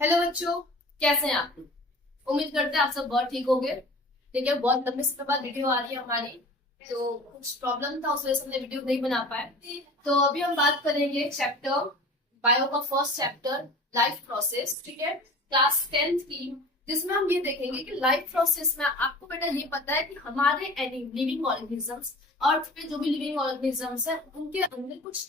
Hello बच्चों, कैसे हैं आप लोग। उम्मीद करते हैं आप सब बहुत ठीक होंगे। ठीक है, बहुत लंबे समय बाद वीडियो आ रही है हमारी। तो कुछ प्रॉब्लम था, उस वजह से हमने वीडियो नहीं बना पाए। तो अभी हम बात करेंगे चैप्टर बायो का फर्स्ट चैप्टर, लाइफ प्रोसेस। ठीक है, क्लास 10th की, जिसमें हम ये देखेंगे कि लाइफ प्रोसेस में आपको बेटा ये पता है कि हमारे लिविंग ऑर्गेनिजम्स, अर्थ पे जो भी लिविंग ऑर्गेनिजम्स है उनके अंदर कुछ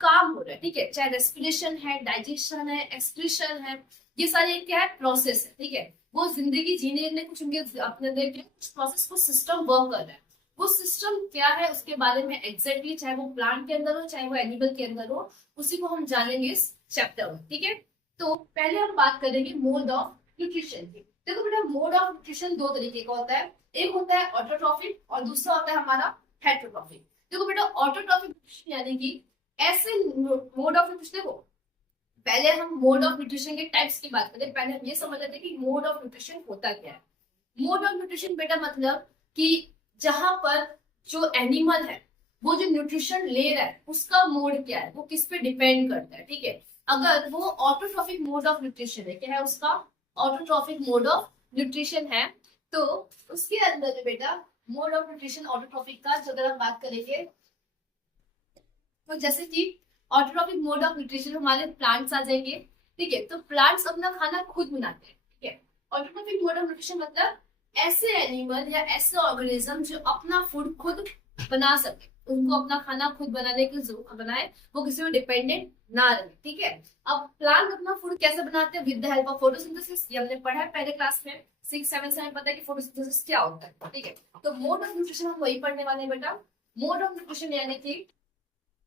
काम हो रहा है। ठीक है, चाहे रेस्पिरेशन है, डाइजेशन है, एक्सक्रीशन है, ये सारे क्या है, प्रोसेस है। ठीक है, वो जिंदगी जीने ने कुछ उनके अपने अंदर के कुछ प्रोसेस को सिस्टम वर्क कर रहा है। वो सिस्टम क्या है उसके बारे में एग्जैक्टली, चाहे वो प्लांट के अंदर हो चाहे वो एनिमल के अंदर हो, उसी को हम जानेंगे इस चैप्टर में। ठीक है, तो पहले हम बात करेंगे मोड ऑफ न्यूट्रिशन की। देखो बेटा, मोड ऑफ न्यूट्रिशन दो तरीके का होता है। एक होता है ऑटोट्रॉफिक और दूसरा होता है हमारा हेटरोट्रॉफिक। देखो बेटा, ऑटोट्रॉफिक यानी कि ऐसे मोड ऑफ न्यूट्रिशन को, पहले हम मोड ऑफ न्यूट्रिशन के टाइप्स की बात करें। पहले हम ये समझ लेते हैं कि मोड ऑफ न्यूट्रिशन होता क्या है। मोड ऑफ न्यूट्रिशन बेटा मतलब कि जहां पर जो एनिमल है वो जो न्यूट्रिशन ले रहा है उसका मोड क्या है, वो किस पे डिपेंड करता है। ठीक है, अगर वो ऑटोट्रॉफिक मोड ऑफ न्यूट्रिशन है, क्या है उसका, ऑटोट्रॉफिक मोड ऑफ न्यूट्रिशन है, तो उसके अंदर बेटा मोड ऑफ न्यूट्रिशन ऑटोट्रॉफिक का जो अगर हम बात करेंगे, तो जैसे कि ऑटोट्रॉफिक मोड ऑफ न्यूट्रिशन हमारे प्लांट्स आ जाएंगे। ठीक है, तो प्लांट्स अपना खाना खुद बनाते हैं। ठीक है, ऑटोट्रॉफिक मोड ऑफ न्यूट्रिशन मतलब ऐसे एनिमल या ऐसे ऑर्गेनिज्म जो अपना फूड खुद बना सके, उनको अपना खाना खुद बनाने की जरूरत बनाए, वो किसी में डिपेंडेंट ना रहे। ठीक है, अब प्लांट अपना फूड कैसे बनाते हैं, with the help of photosynthesis. ये हमने पढ़ा है पहले क्लास में, 6 7 से हमें पता है कि फोटोसिंथेसिस क्या होता है। ठीक है, तो मोड ऑफ न्यूट्रिशन हम वही पढ़ने वाले हैं बेटा। मोड ऑफ न्यूट्रिशन यानी कि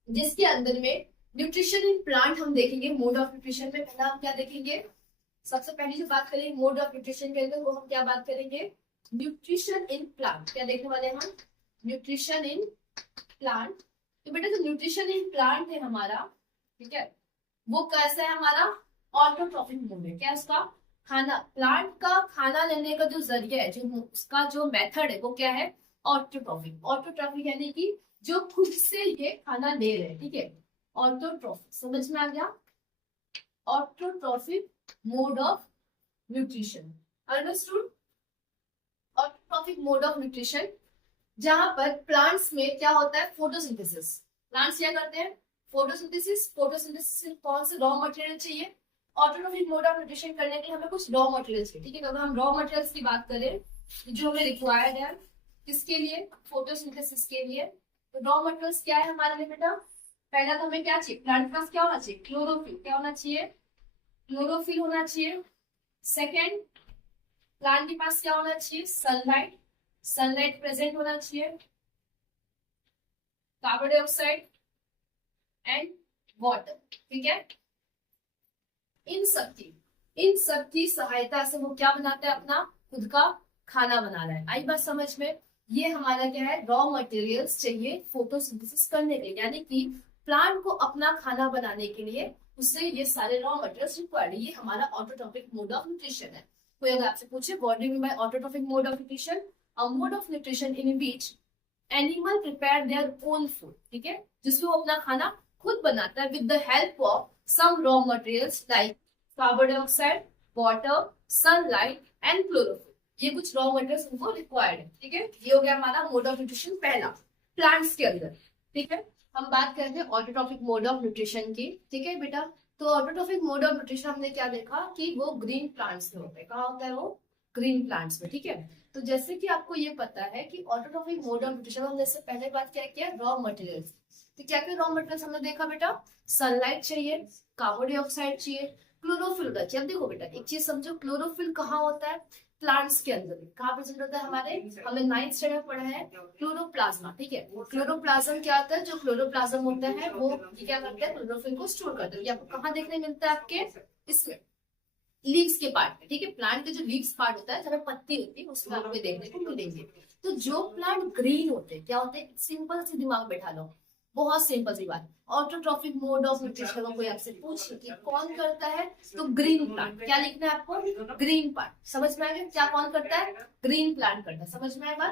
जिसके अंदर में न्यूट्रिशन इन प्लांट हम देखेंगे। मोड ऑफ न्यूट्रिशन में पहला हम क्या देखेंगे, सबसे पहली जो बात करेंगे मोड ऑफ न्यूट्रिशन के अंदर, वो हम क्या बात करेंगे, न्यूट्रिशन इन प्लांट। क्या देखने वाले हैं हम, न्यूट्रिशन इन प्लांट। तो बेटा जो न्यूट्रिशन इन प्लांट है हमारा, ठीक है, वो कैसा है हमारा, ऑटोट्रॉफिक मोड है। क्या है उसका, खाना, प्लांट का खाना लेने का जो जरिया है, जो उसका जो मेथड है वो क्या है, ऑटोट्रॉफिक। ऑटोट्रॉफिक यानी कि जो खुद से ये खाना ले रहे हैं। ठीक है, ऑटोट्रॉफिक समझ में आ गया, autotrophic mode of nutrition, understood. Autotrophic mode of nutrition जहां पर प्लांट्स में क्या होता है, फोटोसिंथेसिस। प्लांट्स क्या करते हैं, फोटोसिंथेसिस। फोटोसिंथेसिस कौन से रॉ मटेरियल चाहिए, ऑटोट्रॉफिक मोड ऑफ न्यूट्रिशन करने के लिए हमें कुछ रॉ मटेरियल चाहिए। ठीक है, तो अगर हम रॉ मटेरियल्स की बात करें जो हमें रिक्वायर्ड है किसके लिए, फोटोसिंथेसिस के लिए, तो रॉ मटेरियल्स क्या है हमारे लिए बेटा, पहला तो हमें क्या चाहिए, प्लांट का क्या होना चाहिए, क्लोरोफिल। क्या होना चाहिए, क्लोरोफिल होना चाहिए। सेकेंड, प्लांट के पास क्या होना चाहिए, सनलाइट। सनलाइट प्रेजेंट होना चाहिए। Carbon dioxide and water. ठीक है, इन सब की सहायता से वो क्या बनाता है, अपना खुद का खाना बना रहा है। आई बात समझ में, ये हमारा क्या है, रॉ मटेरियल्स चाहिए फोटोसिंथेसिस करने के लिए, यानी कि प्लांट को अपना खाना बनाने के लिए उससे ये सारे रॉ मटेरियल्स रिक्वायर्ड है। ये हमारा ऑटोट्रॉफिक मोड ऑफ न्यूट्रिशन है। कोई अगर आपसे पूछे what do you mean by autotrophic mode of nutrition, a mode of nutrition in which animal prepare their own food. ठीक है, जिसमें वो अपना खाना खुद बनाता है with the help of some raw materials like carbon dioxide, water, sunlight and chlorophyll. ये कुछ रॉ मटेरियल्स उनको रिक्वायर्ड है। ठीक है, ये हो गया हमारा मोड ऑफ न्यूट्रिशन पहला, प्लांट्स के अंदर। ठीक है, हम बात करते हैं ऑटोट्रॉफिक मोड ऑफ न्यूट्रिशन की। ठीक है बेटा, तो ऑटोट्रॉफिक मोड ऑफ न्यूट्रिशन हमने क्या देखा कि वो ग्रीन प्लांट्स में होता है। कहाँ होता है वो, ग्रीन प्लांट्स में। ठीक है, तो जैसे कि आपको ये पता है कि ऑटोट्रॉफिक मोड ऑफ न्यूट्रिशन हमने इससे पहले बात क्या किया, रॉ मटेरियल्स। तो क्या क्या रॉ मटेरियल्स हमने देखा बेटा, सनलाइट चाहिए, कार्बन डाइऑक्साइड चाहिए, क्लोरोफिल होता है। अब देखो बेटा एक चीज समझो, क्लोरोफिल कहाँ होता है, प्लांट्स के अंदर। कहाँ प्रेजेंट होता है हमारे, हमने 9th स्टैंडर्ड में पढ़ा है क्लोरोप्लाज्मा। ठीक है, क्लोरोप्लाज्म क्या होता है, जो क्लोरोप्लाज्म होता है वो ये क्या करता है, क्लोरोफिल को स्टोर करता है। ये आपको कहाँ देखने मिलता है, आपके इसमें लीव्स के पार्ट में। ठीक है, प्लांट के जो लीव्स पार्ट होता है, जहाँ पत्ती होती है, उसमें आपको देखने को मिलेंगे। तो जो प्लांट ग्रीन होते हैं, क्या होते हैं, सिंपल से दिमाग बैठा लो, बहुत सिंपल सी बात। ऑटोट्रॉफिक मोड ऑफ न्यूट्रिशन को कोई आपसे पूछे कि कौन करता है, तो ग्रीन प्लांट। क्या लिखना है आपको? Green plant. समझ में आएगा क्या कौन करता है? ग्रीन प्लांट करता है। समझ में आएगा।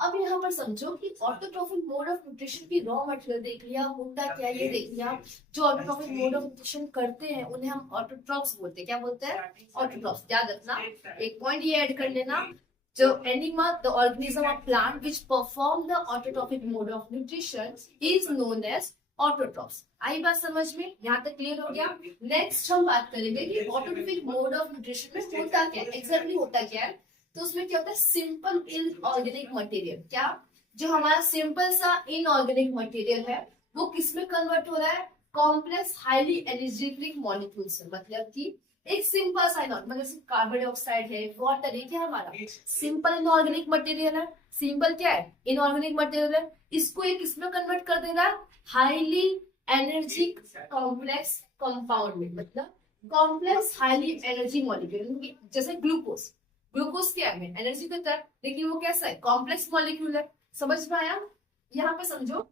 अब यहाँ पर समझो कि ऑटोट्रॉफिक मोड ऑफ न्यूट्रिशन की रॉ मटेरियल देख लिया, होता क्या ये देख लिया। जो ऑटोट्रॉफिक मोड ऑफ न्यूट्रिशन करते हैं उन्हें हम ऑटोट्रॉफ्स बोलते हैं। क्या बोलते हैं? ऑटोट्रॉफ्स। याद रखना, एक पॉइंट ये ऐड कर लेना, जो animal, the organism or plant which perform the autotrophic mode of nutrition is known as autotrophs। आई बात समझ में? यहाँ तक क्लियर हो गया। नेक्स्ट हम बात करेंगे कि ऑटोट्रॉफिक मोड ऑफ न्यूट्रिशन में होता क्या है, एग्जैक्टली होता क्या है। तो उसमें क्या होता है? Simple inorganic material. क्या? जो हमारा सिंपल सा इनऑर्गेनिक मटेरियल है वो किसमें कन्वर्ट हो रहा है? Complex highly energetic molecules. मतलब कि एक सिंपल सा मतलब कार्बन डाइऑक्साइड है, वाटर है, क्या हमारा सिंपल इनऑर्गेनिक मटेरियल है। सिंपल क्या है? इनऑर्गेनिक मटेरियल है। इसको एक किसमें कन्वर्ट कर देगा? हाईली एनर्जी कॉम्प्लेक्स कंपाउंड में। मतलब कॉम्प्लेक्स हाईली एनर्जी मॉलिक्यूल, जैसे ग्लूकोज। ग्लूकोज क्या है? एनर्जी देता है, लेकिन वो कैसा है? कॉम्प्लेक्स मॉलिक्यूल है। समझ में आया? यहाँ पे समझो,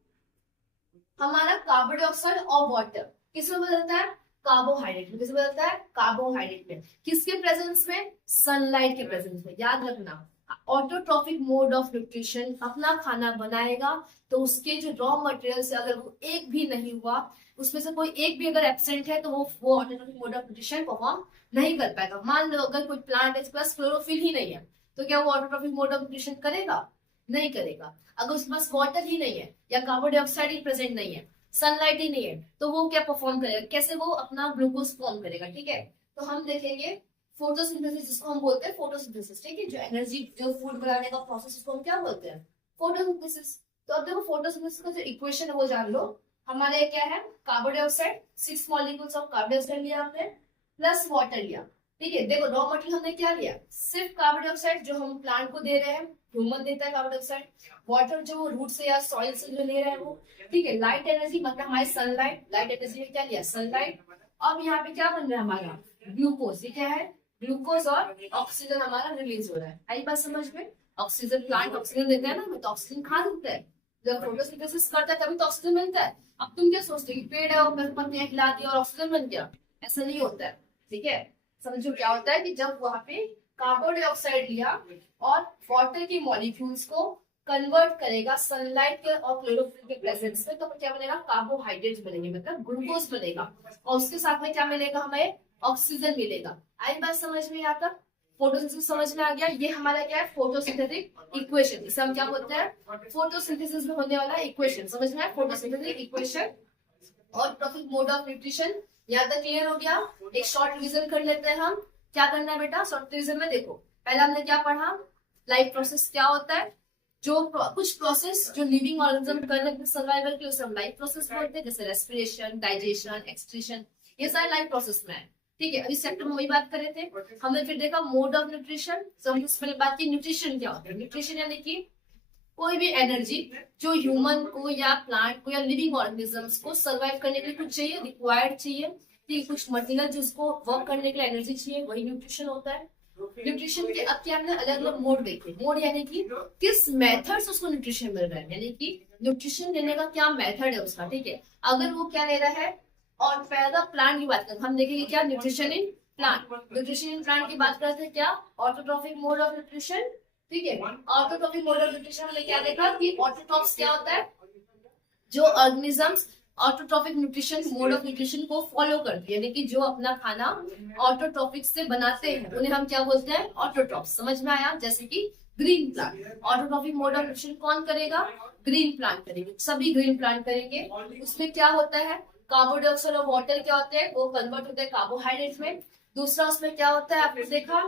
हमारा कार्बन डाइऑक्साइड और वाटर किसमें बदलता है? कार्बोहाइड्रेट में। किसमें बदलता है? कार्बोहाइड्रेट में। किसके प्रेजेंस में? सनलाइट के प्रेजेंस में। याद रखना, ऑटोट्रॉफिक मोड ऑफ न्यूट्रिशन अपना खाना बनाएगा तो उसके जो रॉ मटेरियल से अगर वो एक भी नहीं हुआ, उसमें से कोई एक भी अगर एब्सेंट है, तो वो autotrophic mode of nutrition perform नहीं कर पाएगा। मान लो अगर कोई प्लांट है प्लस क्लोरोफिल ही नहीं है, तो क्या वो ऑटोट्रॉफिक मोड ऑफ न्यूट्रिशन करेगा? नहीं करेगा। अगर उसके पास वाटर ही नहीं है या कार्बन डाइऑक्साइड ही प्रेजेंट नहीं है, सनलाइट ही नहीं है, तो वो क्या परफॉर्म करेगा? कैसे वो अपना ग्लूकोज फॉर्म करेगा? ठीक है, तो हम देखेंगे फोटोसिंथेसिस, जिसको हम बोलते हैं फोटोसिंथेसिस। ठीक है, जो एनर्जी, जो फूड बनाने का प्रोसेस, उसको हम क्या बोलते हैं? फोटोसिंथेसिस। तो अब देखो फोटोसिंथेसिस का जो इक्वेशन है वो जान लो। हमारे क्या है? Carbon dioxide, 6 molecules of carbon dioxide लिया हमने, प्लस वाटर लिया। ठीक है, देखो रॉ मटेरियल हमने क्या लिया? सिर्फ कार्बन डाइऑक्साइड जो हम प्लांट को दे रहे हैं, ह्यूमन देता है कार्बन डाइऑक्साइड। वाटर जो रूट से या सॉइल से जो ले रहे हैं वो। ठीक है, लाइट एनर्जी मतलब हमारी सनलाइट। लाइट एनर्जी में क्या लिया? सनलाइट। अब यहाँ पे क्या बन रहा है हमारा? ग्लूकोज। ये क्या है? ग्लूकोज और ऑक्सीजन हमारा रिलीज हो रहा है। आई बात समझ में? ऑक्सीजन, प्लांट ऑक्सीजन देता है ना, तो ऑक्सीजन खा सकता है। जब फोटोसिंथेसिस करता है तभी तो ऑक्सीजन मिलता है। अब तुम क्या सोचते हो कि पेड़ है और पत्तियां खिला दी और ऑक्सीजन बन गया? ऐसा नहीं होता है। ठीक है, समझो क्या होता है कि जब वहां पे कार्बन डाइऑक्साइड लिया और वाटर की मॉलिक्यूल्स को कन्वर्ट करेगा सनलाइट के और क्लोरोफिल के प्रेजेंस में, तो क्या बनेगा? कार्बोहाइड्रेट बनेंगे, मतलब ग्लूकोज बनेगा। और उसके साथ में क्या मिलेगा हमें? ऑक्सीजन मिलेगा। आई बात समझ में? यहाँ तक फोटोसिंथेसिस समझ में आ गया। ये हमारा क्या है? Photosynthetic equation. इसे हम क्या बोलते हैं? फोटोसिंथेसिस में होने वाला इक्वेशन। समझ में आया? फोटोसिंथेटिक इक्वेशन और ट्रॉफिक मोड ऑफ न्यूट्रिशन। यहाँ तक क्लियर हो गया? एक शॉर्ट रिविजन कर लेते हैं हम। क्या करना है बेटा शॉर्ट रिविजन में? देखो पहले हमने क्या पढ़ा? लाइफ प्रोसेस क्या होता है? जो कुछ प्रोसेस जो लिविंग ऑर्गेनिज्म कर रहे हैं सर्वाइवल के, उसे हम लाइफ प्रोसेस बोलते हैं, जैसे रेस्पिरेशन, डाइजेशन, एक्सक्रीशन, ये सारे लाइफ प्रोसेस में है। ठीक है, इस चैप्टर में वही बात कर रहे थे। हमने फिर देखा मोड ऑफ न्यूट्रिशन। तो हमने पहले बात की न्यूट्रिशन क्या होता है। न्यूट्रिशन यानी कि कोई भी एनर्जी जो ह्यूमन को या प्लांट को या लिविंग ऑर्गेनिजम्स को सर्वाइव करने के लिए कुछ चाहिए, रिक्वायर्ड चाहिए। ठीक, कुछ मटेरियल जिसको वर्क करने के लिए एनर्जी चाहिए, वही न्यूट्रिशन होता है। न्यूट्रिशन के अब क्या हमने अलग अलग मोड देखे। मोड यानी कि किस मेथड से उसको न्यूट्रिशन मिल रहा है, यानी कि न्यूट्रिशन लेने का क्या मेथड है उसका। ठीक है, अगर वो क्या ले रहा है, और पहला प्लांट की बात करें हम देखेंगे क्या? Nutrition in plant. Nutrition in plant की बात करते हैं क्या? Autotrophic mode of nutrition. ठीक है, ऑटोट्रॉफिक मोड ऑफ न्यूट्रिशन हमने क्या देखा कि ऑटोट्रॉफ्स क्या होता है? जो organisms autotrophic nutrition mode of nutrition को फॉलो करते हैं, यानी कि जो अपना खाना ऑटोट्रॉफिक से बनाते हैं, उन्हें हम क्या बोलते हैं? ऑटोट्रॉफ्स। समझ में आया? जैसे कि green plant. Autotrophic mode of nutrition कौन करेगा? ग्रीन प्लांट करेंगे, सभी ग्रीन प्लांट करेंगे। उसमें क्या होता है? कार्बन डाइऑक्साइड और वाटर क्या होते हैं? वो कन्वर्ट होते हैं कार्बोहाइड्रेट में। दूसरा उसमें क्या होता है? आपने देखा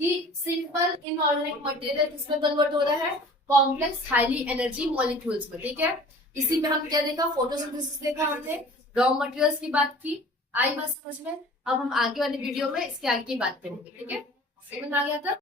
कि सिंपल इनऑर्गेनिक मटेरियल किसमें कन्वर्ट हो रहा है? कॉम्प्लेक्स हाईली एनर्जी मॉलिक्यूल्स में। ठीक है, इसी में हम क्या देखा? फोटोसिंथेसिस देखा हमने, रॉ मटेरियल्स की बात की। आई बात समझ में? अब हम आगे वाली वीडियो में इसके आगे की बात करेंगे। ठीक है, समझ में आ गया था?